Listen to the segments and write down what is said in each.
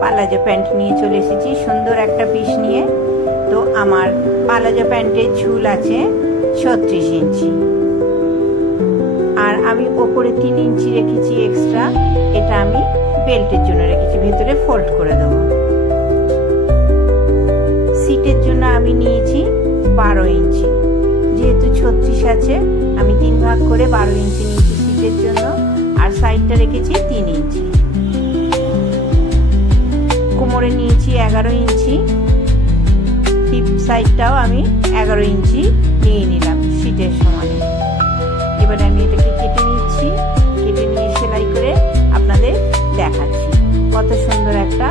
Palazzo pant নিয়ে চলে এসেছি, সুন্দর একটা পিস নিয়ে। তো আমার পালাজো প্যান্টের ঝুল আছে 36 ইঞ্চি, আর আমি ওপরে 3 ইঞ্চি রেখেছি এক্সট্রা। এটা আমি বেল্টের জন্য রেখেছি, ভেতরে ফোল্ড করে দেবো। সিটের জন্য আমি নিয়েছি 12 ইঞ্চি, যেহেতু 36 আছে আমি 3 ভাগ করে 12 ইঞ্চি নিয়েছি সিটের জন্য, আর সাইডটা রেখেছি 3 ইঞ্চি। কোমরে নিয়েছি 11 ইঞ্চি, হিপ সাইডটাও আমি 11 ইঞ্চি নিয়ে নিলাম সিটের সমানে। এবারে আমি এটাকে কেটে নিচ্ছি, কেটে নিয়ে সেলাই করে আপনাদের দেখাচ্ছি কত সুন্দর একটা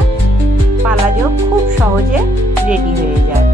পালাজো খুব সহজে রেডি হয়ে যায়।